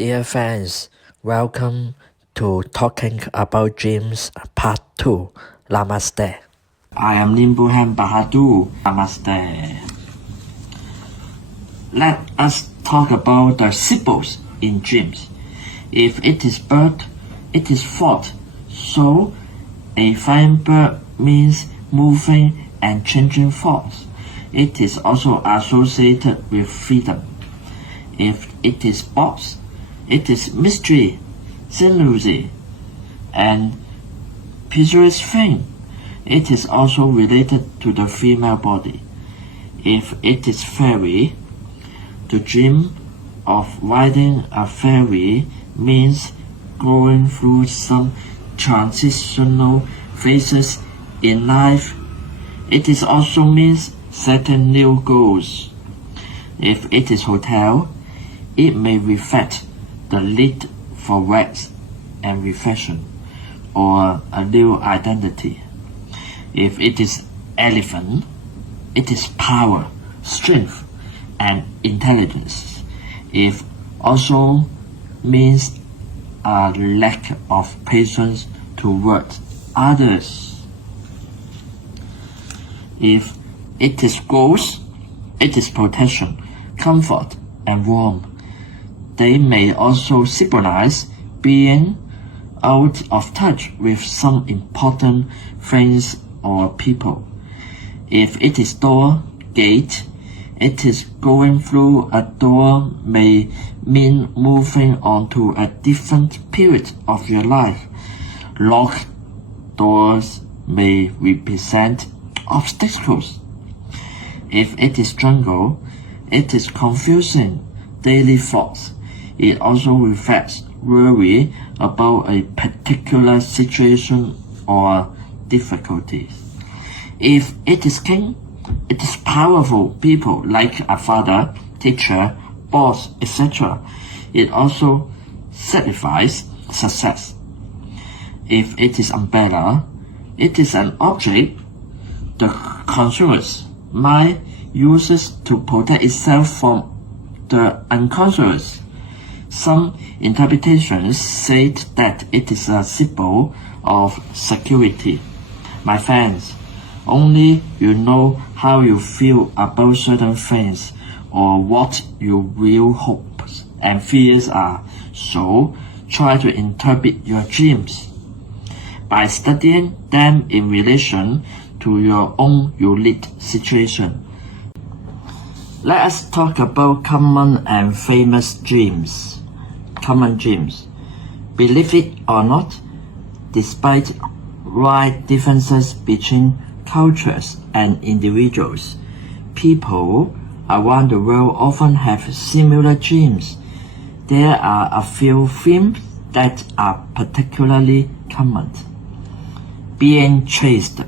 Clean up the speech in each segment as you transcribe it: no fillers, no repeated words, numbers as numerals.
Dear fans, welcome to Talking About Dreams Part 2, Namaste. I am Limbu and Bahadur. Namaste. Let us talk about the symbols in dreams. If it is bird, it is thought. So, a flying bird means moving and changing thoughts. It is also associated with freedom. If it is box, it is mystery, secrecy, and picturesque thing. It is also related to the female body. If it is ferry, to dream of riding a ferry means going through some transitional phases in life. It is also means setting new goals. If it is hotel, it may reflect the need for rest and reflection or a new identity. If it is elephant, it is power, strength, and intelligence. It also means a lack of patience toward others. If it is ghost, it is protection, comfort, and warmth. They may also symbolize being out of touch with some important things or people. If it is door, gate, it is going through a door may mean moving on to a different period of your life. Locked doors may represent obstacles. If it is jungle, it is confusing daily thoughts. It also reflects worry about a particular situation or difficulties. If it is king, it is powerful people like a father, teacher, boss, etc. It also signifies success. If it is umbrella, it is an object the conscious mind uses to protect itself from the unconscious. Some interpretations say that it is a symbol of security. My friends, only you know how you feel about certain things or what your real hopes and fears are. So try to interpret your dreams by studying them in relation to your own unique situation. Let us talk about common and famous dreams. Common dreams. Believe it or not, despite wide differences between cultures and individuals, people around the world often have similar dreams. There are a few themes that are particularly common. Being chased.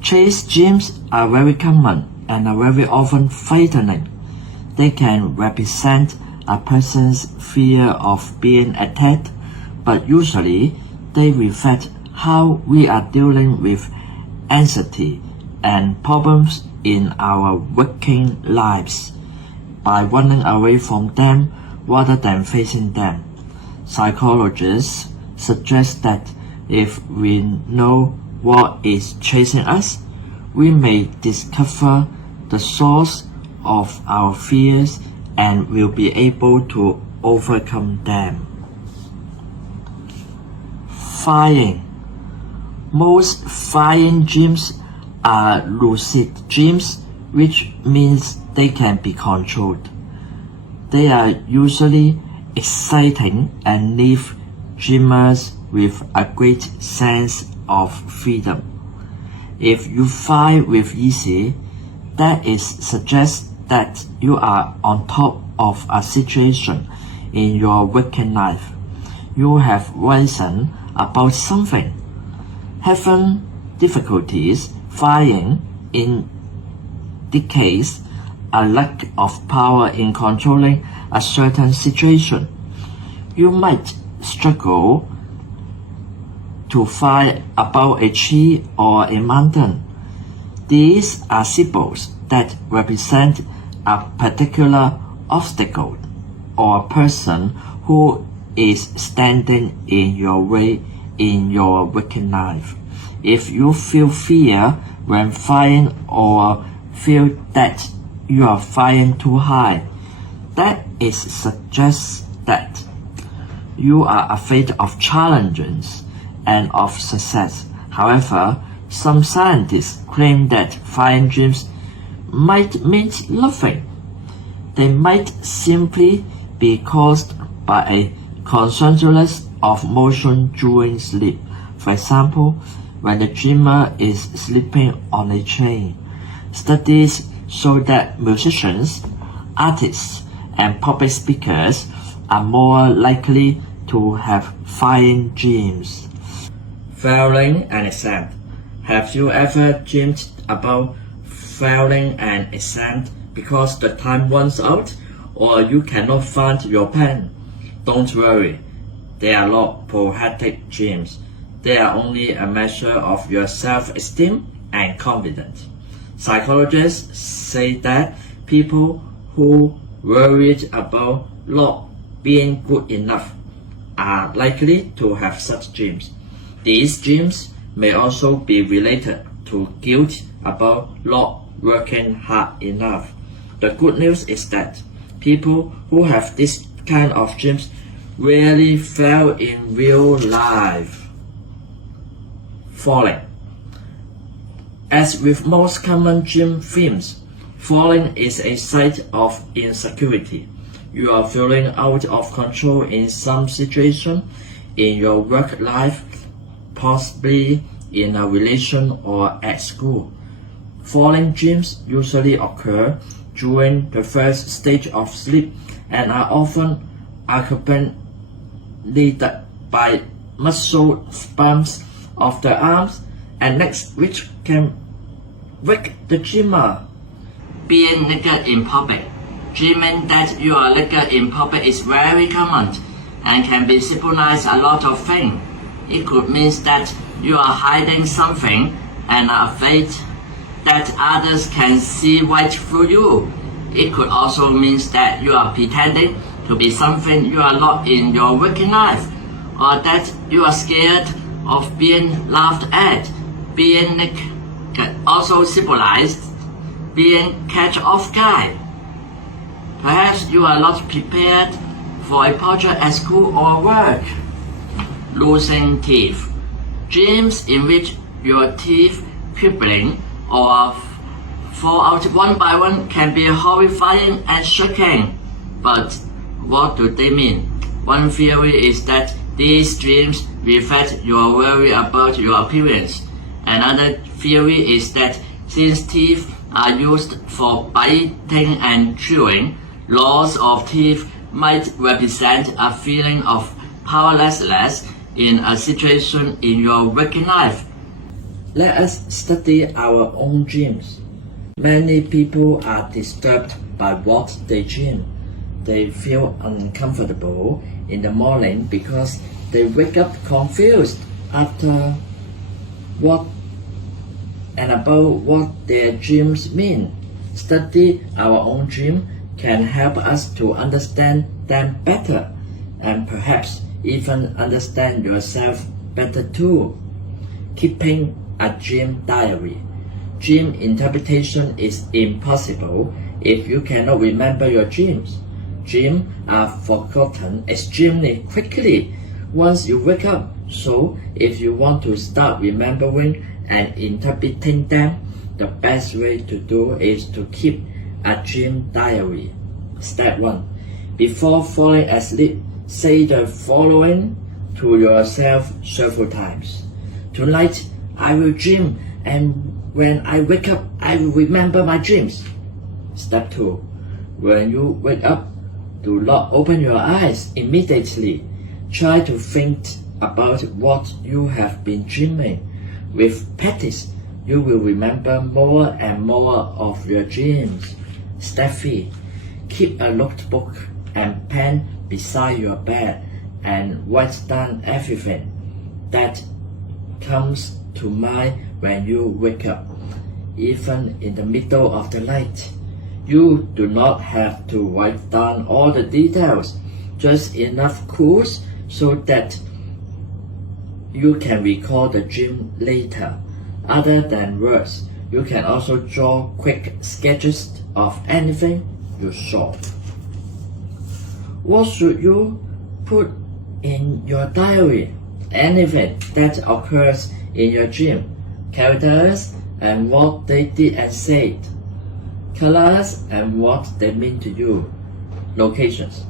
Chase dreams are very common and are very often frightening. They can represent a person's fear of being attacked, but usually they reflect how we are dealing with anxiety and problems in our working lives by running away from them rather than facing them. Psychologists suggest that if we know what is chasing us, we may discover the source of our fears and will be able to overcome them. Flying. Most flying dreams are lucid dreams, which means they can be controlled. They are usually exciting and leave dreamers with a great sense of freedom. If you fly with ease, that suggests that you are on top of a situation in your working life. You have risen about something. Having difficulties flying indicates a lack of power in controlling a certain situation. You might struggle to fly above a tree or a mountain. These are symbols that represent a particular obstacle or person who is standing in your way in your waking life. If you feel fear when flying or feel that you are flying too high, that is suggests that you are afraid of challenges and of success. However, some scientists claim that flying dreams might mean nothing. They might simply be caused by a consequence of motion during sleep. For example, when the dreamer is sleeping on a train. Studies show that musicians, artists, and public speakers are more likely to have flying dreams. Failing an exam. Have you ever dreamed about failing an exam because the time runs out or you cannot find your pen? Don't worry, they are not poetic dreams. They are only a measure of your self-esteem and confidence. Psychologists say that people who worried about not being good enough are likely to have such dreams. These dreams may also be related to guilt about not working hard enough. The good news is that people who have this kind of dreams rarely fail in real life. Falling. As with most common dream themes, falling is a sign of insecurity. You are feeling out of control in some situation in your work life, possibly in a relation or at school. Falling dreams usually occur during the first stage of sleep and are often accompanied by muscle spasms of the arms and necks which can wake the dreamer. Being naked in public. Dreaming that you are naked in public is very common and can be symbolized a lot of things. It could mean that you are hiding something and are afraid that others can see right through you. It could also mean that you are pretending to be something you are not in your working life, or that you are scared of being laughed at. Being naked also symbolized being catch off guard. Perhaps you are not prepared for a project at school or work. Losing teeth. Dreams in which your teeth crippling or fall out one by one can be horrifying and shocking. But what do they mean? One theory is that these dreams reflect your worry about your appearance. Another theory is that since teeth are used for biting and chewing, loss of teeth might represent a feeling of powerlessness in a situation in your working life. Let us study our own dreams. Many people are disturbed by what they dream. They feel uncomfortable in the morning because they wake up confused after what and about what their dreams mean. Study our own dream can help us to understand them better and perhaps even understand yourself better too. Keeping a dream diary. Dream interpretation is impossible if you cannot remember your dreams. Dreams are forgotten extremely quickly once you wake up. So if you want to start remembering and interpreting them, the best way to do is to keep a dream diary. Step 1. Before falling asleep, say the following to yourself several times. Tonight, I will dream, and when I wake up, I will remember my dreams. Step 2. When you wake up, do not open your eyes immediately. Try to think about what you have been dreaming. With practice, you will remember more and more of your dreams. Step 3. Keep a notebook and pen beside your bed and write down everything that comes to mind when you wake up, even in the middle of the night. You do not have to write down all the details. just enough clues so that you can recall the dream later. Other than words, you can also draw quick sketches of anything you saw. What should you put in your diary? Anything that occurs in your dream. Characters and what they did and said. Colors and what they mean to you. Locations.